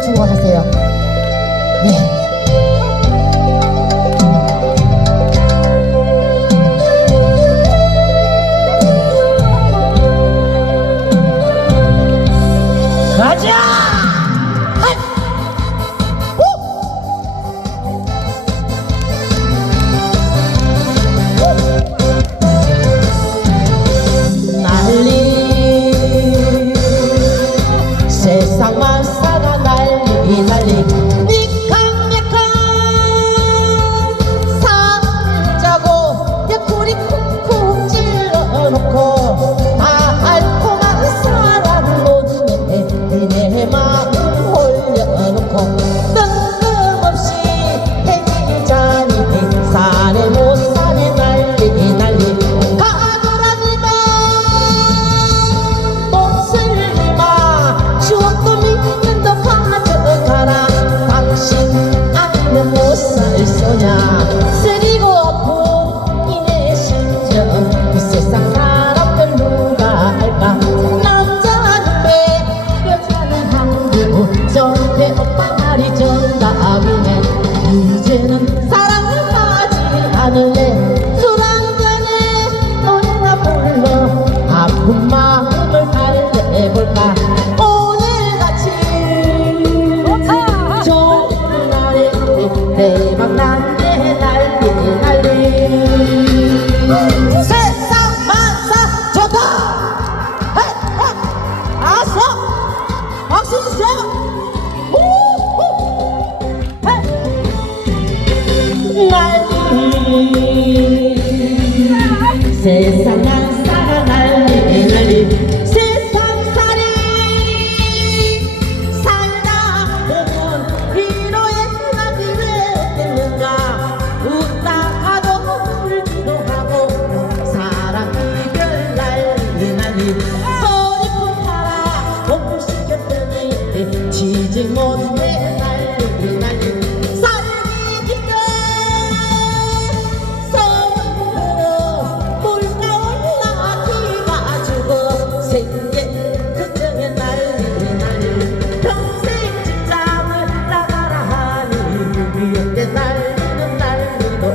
주고 하세요. 네. 하늘에 술 한잔에 너나 불러 아픈 마음을 달래볼까? 오늘같이 좋은 날에 대박난데 날개 날개 세상 난 살아날 리